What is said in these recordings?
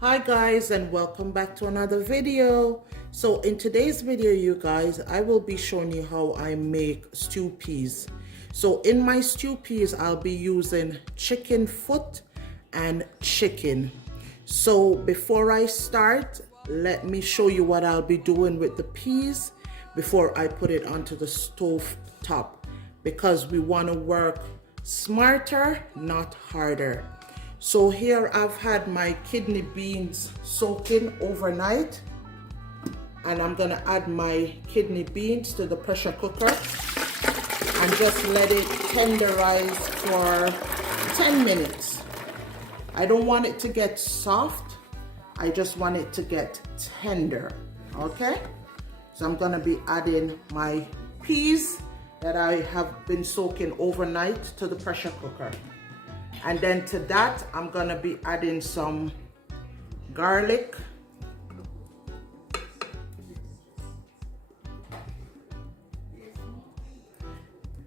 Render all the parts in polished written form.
Hi guys, and welcome back to another video. So in today's video, you guys, I will be showing you how I make stew peas. So in my stew peas, I'll be using chicken foot and chicken. So before I start, let me show you what I'll be doing with the peas before I put it onto the stove top, because we want to work smarter, not harder. So here I've had my kidney beans soaking overnight, and I'm gonna add my kidney beans to the pressure cooker and just let it tenderize for 10 minutes. I don't want it to get soft, I just want it to get tender, okay? So I'm gonna be adding my peas that I have been soaking overnight to the pressure cooker. And then to that, I'm gonna be adding some garlic.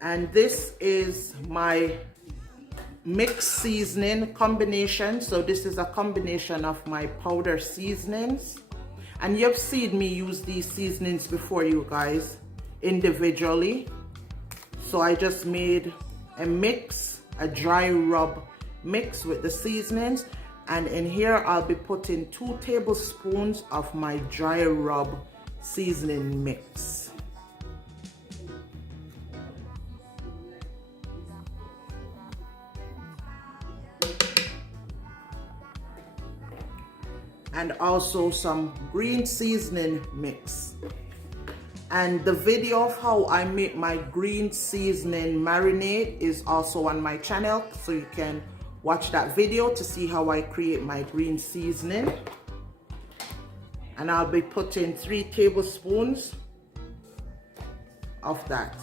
And this is my mixed seasoning combination. So this is a combination of my powder seasonings. And you've seen me use these seasonings before, you guys, individually. So I just made a mix, a dry rub mix with the seasonings, and in here I'll be putting 2 tablespoons of my dry rub seasoning mix. And also some green seasoning mix. And the video of how I make my green seasoning marinade is also on my channel, so you can watch that video to see how I create my green seasoning. And I'll be putting 3 tablespoons of that.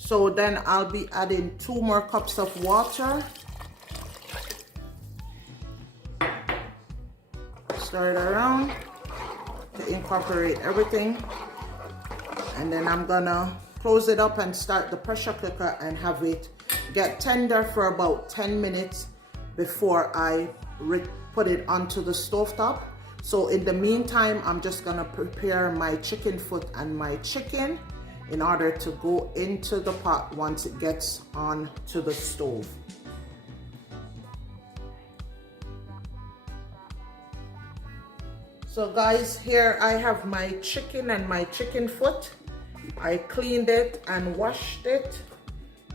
So then I'll be adding 2 more cups of water. Stir it around to incorporate everything. And then I'm gonna close it up and start the pressure cooker and have it get tender for about 10 minutes before I put it onto the stovetop. So in the meantime, I'm just gonna prepare my chicken foot and my chicken in order to go into the pot once it gets on to the stove. So guys, here I have my chicken and my chicken foot. I cleaned it and washed it.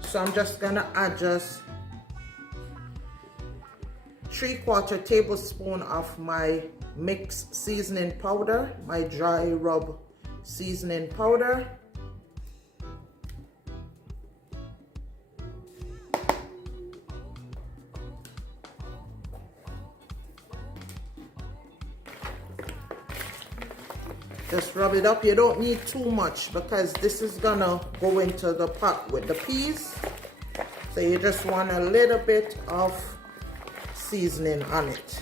So I'm just gonna add just 3/4 tablespoon of my mixed seasoning powder, my dry rub seasoning powder. Just rub it up. You don't need too much because this is gonna go into the pot with the peas. So you just want a little bit of seasoning on it.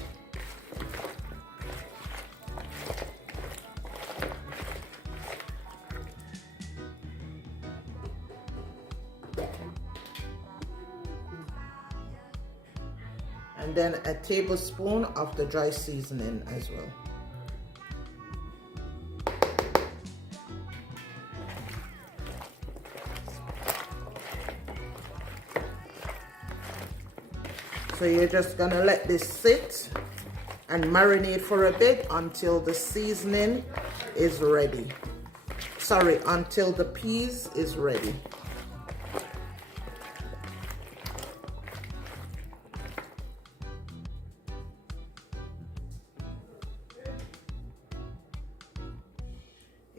And then a tablespoon of the dry seasoning as well. So you're just gonna let this sit and marinate for a bit until the seasoning is ready. Sorry, until the peas is ready.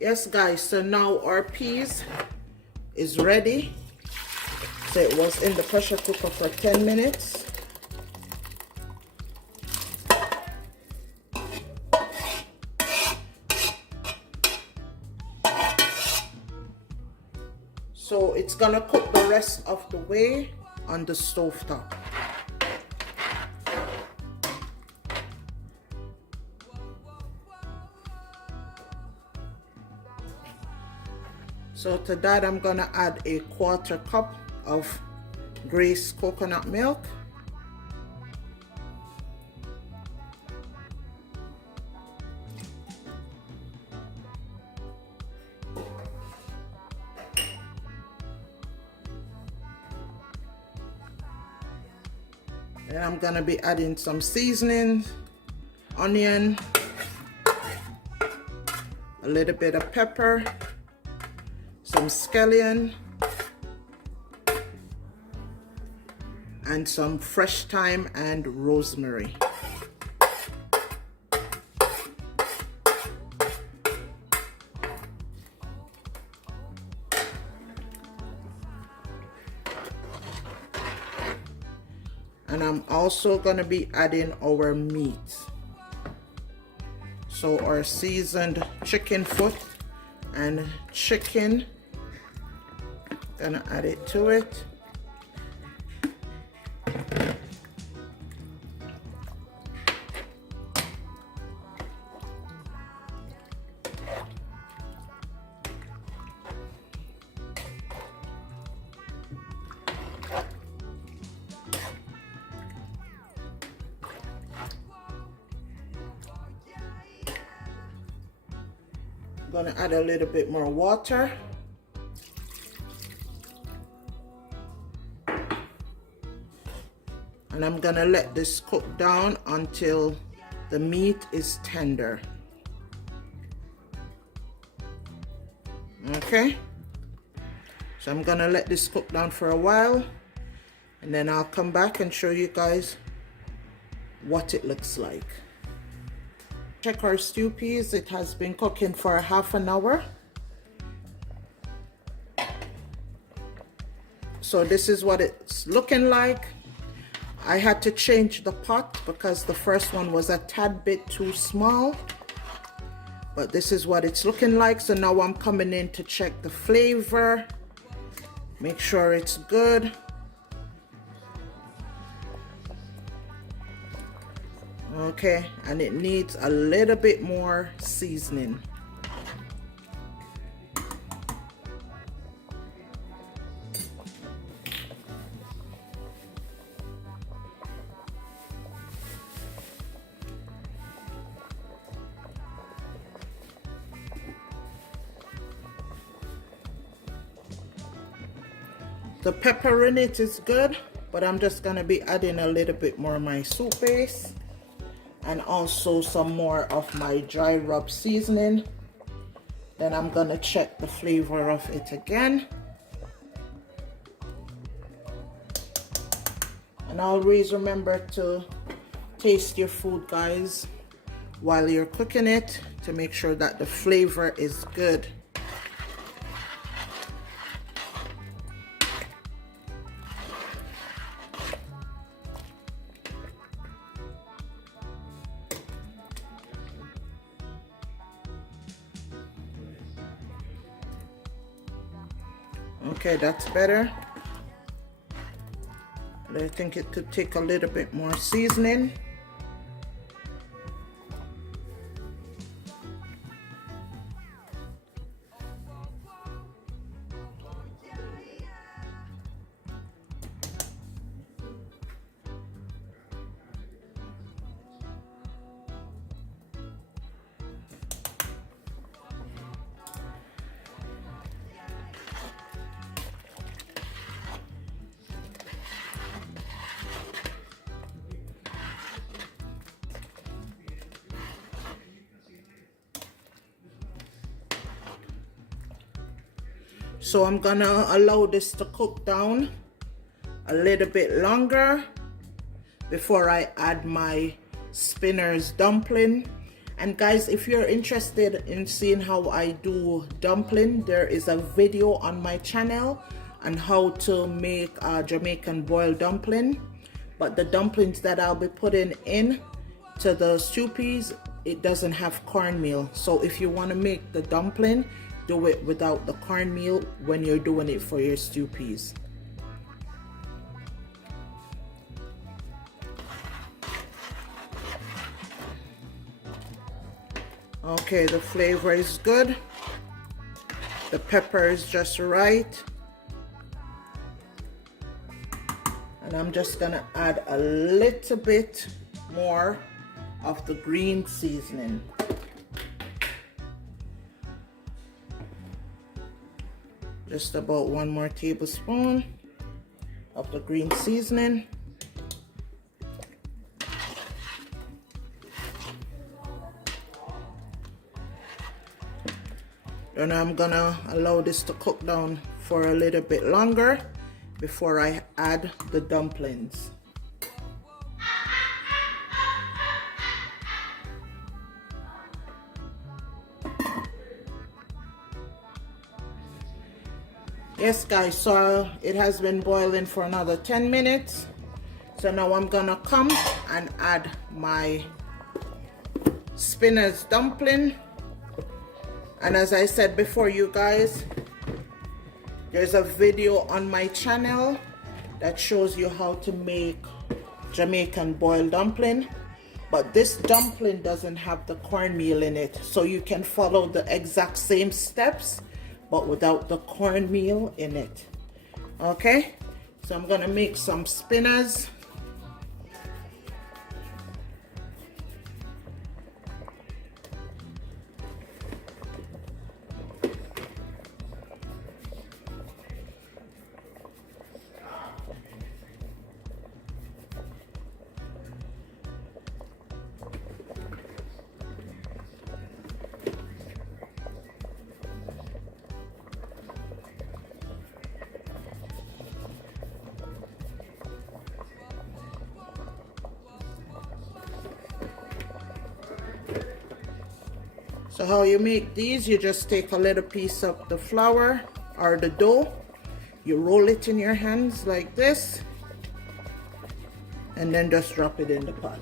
Yes guys, so now our peas is ready. So it was in the pressure cooker for 10 minutes. So it it's gonna cook the rest of the way on the stove top. So to that, I'm gonna add a 1/4 cup of Grace coconut milk. And I'm gonna be adding some seasonings, onion, a little bit of pepper, some scallion, and some fresh thyme and rosemary. And I'm also going to be adding our meat. So our seasoned chicken foot and chicken, gonna add it to it. I'm gonna add a little bit more water. And I'm gonna let this cook down until the meat is tender. Okay, so I'm gonna let this cook down for a while, and then I'll come back and show you guys what it looks like. Check our stew peas. It has been cooking for half an hour. So this is what it's looking like. I had to change the pot because the first one was a tad bit too small. But this is what it's looking like. So now I'm coming in to check the flavor. Make sure it's good. Okay, and it needs a little bit more seasoning. The pepper in it is good, but I'm just gonna be adding a little bit more of my soup base and also some more of my dry rub seasoning. Then I'm gonna check the flavor of it again. And always remember to taste your food, guys, while you're cooking it to make sure that the flavor is good. Okay, that's better. But I think it could take a little bit more seasoning. So I'm gonna allow this to cook down a little bit longer before I add my spinner's dumpling. And guys, if you're interested in seeing how I do dumpling, there is a video on my channel on how to make a Jamaican boiled dumpling. But the dumplings that I'll be putting in to the stew peas, it doesn't have cornmeal. So if you want to make the dumpling, do it without the cornmeal when you're doing it for your stew peas. Okay, the flavor is good. The pepper is just right. And I'm just gonna add a little bit more of the green seasoning. Just about 1 more tablespoon of the green seasoning. Then I'm gonna allow this to cook down for a little bit longer before I add the dumplings. Yes guys, so it has been boiling for another 10 minutes. So now I'm gonna come and add my spinach dumpling. And as I said before, you guys, there's a video on my channel that shows you how to make Jamaican boiled dumpling. But this dumpling doesn't have the cornmeal in it. So you can follow the exact same steps, but without the cornmeal in it. Okay, so I'm gonna make some spinach. So how you make these, you just take a little piece of the flour or the dough, you roll it in your hands like this, and then just drop it in the pot.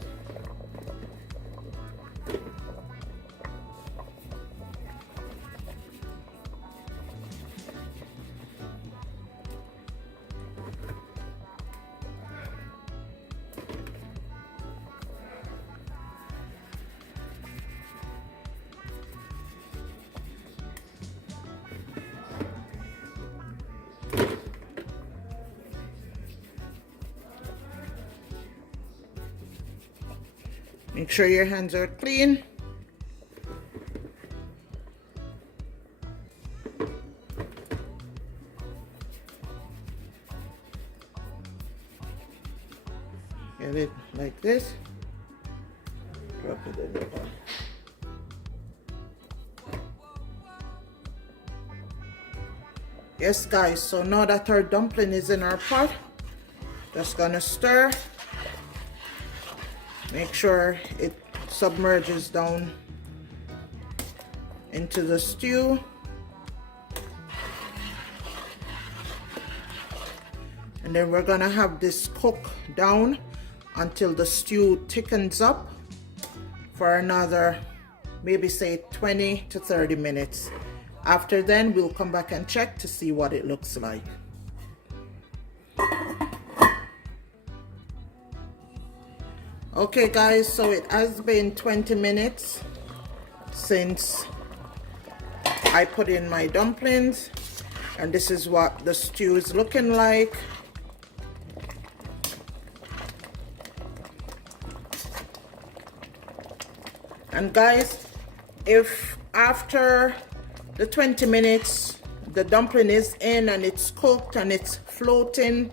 Make sure your hands are clean. Get it like this. Drop it in the pot. Yes guys, so now that our dumpling is in our pot, just gonna stir. Make sure it submerges down into the stew. And then we're gonna have this cook down until the stew thickens up for another, maybe say 20 to 30 minutes. After then, we'll come back and check to see what it looks like. Okay guys, so it has been 20 minutes since I put in my dumplings, and this is what the stew is looking like. And guys, if after the 20 minutes the dumpling is in and it's cooked and it's floating,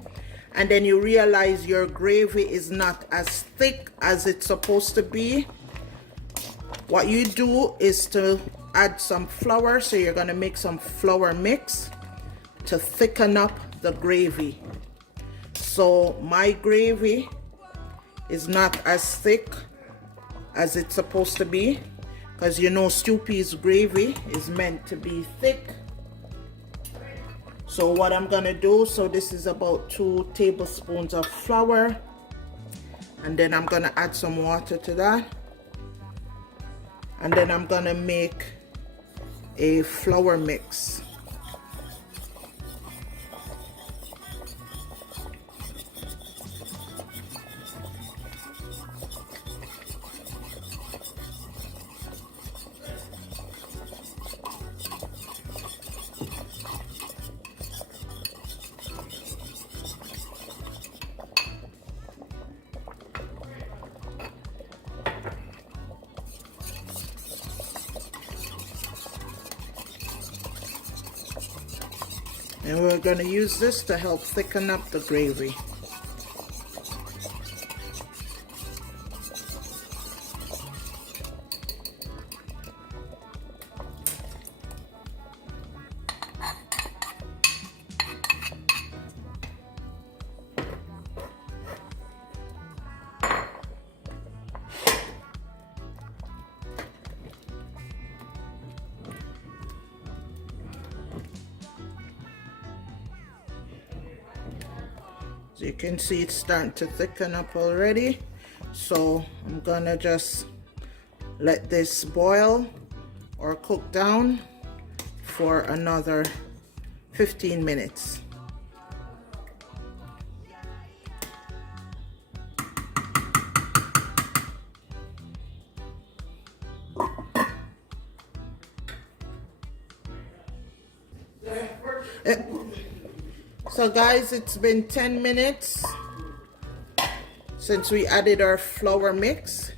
and then you realize your gravy is not as thick as it's supposed to be, what you do is to add some flour. So you're gonna make some flour mix to thicken up the gravy. So my gravy is not as thick as it's supposed to be, because you know stew peas gravy is meant to be thick. So what I'm gonna do, so this is about 2 tablespoons of flour, and then I'm gonna add some water to that, and then I'm gonna make a flour mix. And we're going to use this to help thicken up the gravy. So you can see it's starting to thicken up already. So I'm gonna just let this boil or cook down for another 15 minutes. So guys, it's been 10 minutes since we added our flour mix.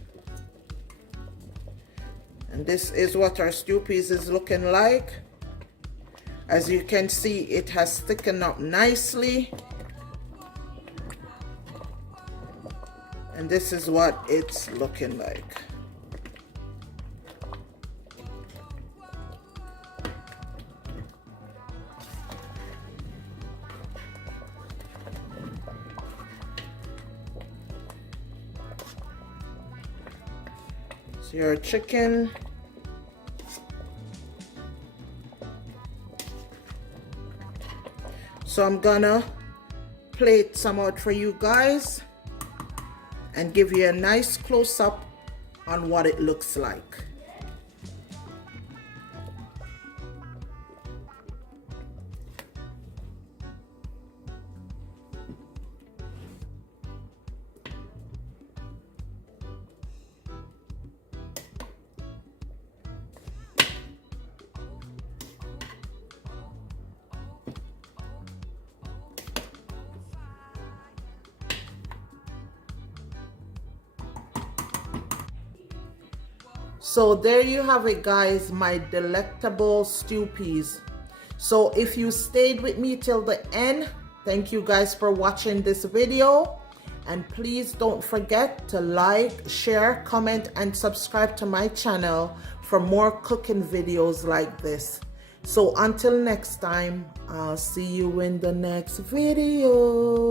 And this is what our stew peas is looking like. As you can see, it has thickened up nicely. And this is what it's looking like. So your chicken. So I'm gonna plate some out for you guys and give you a nice close-up on what it looks like. So there you have it, guys, my delectable stew peas. So if you stayed with me till the end, thank you guys for watching this video. And please don't forget to like, share, comment, and subscribe to my channel for more cooking videos like this. So until next time, I'll see you in the next video.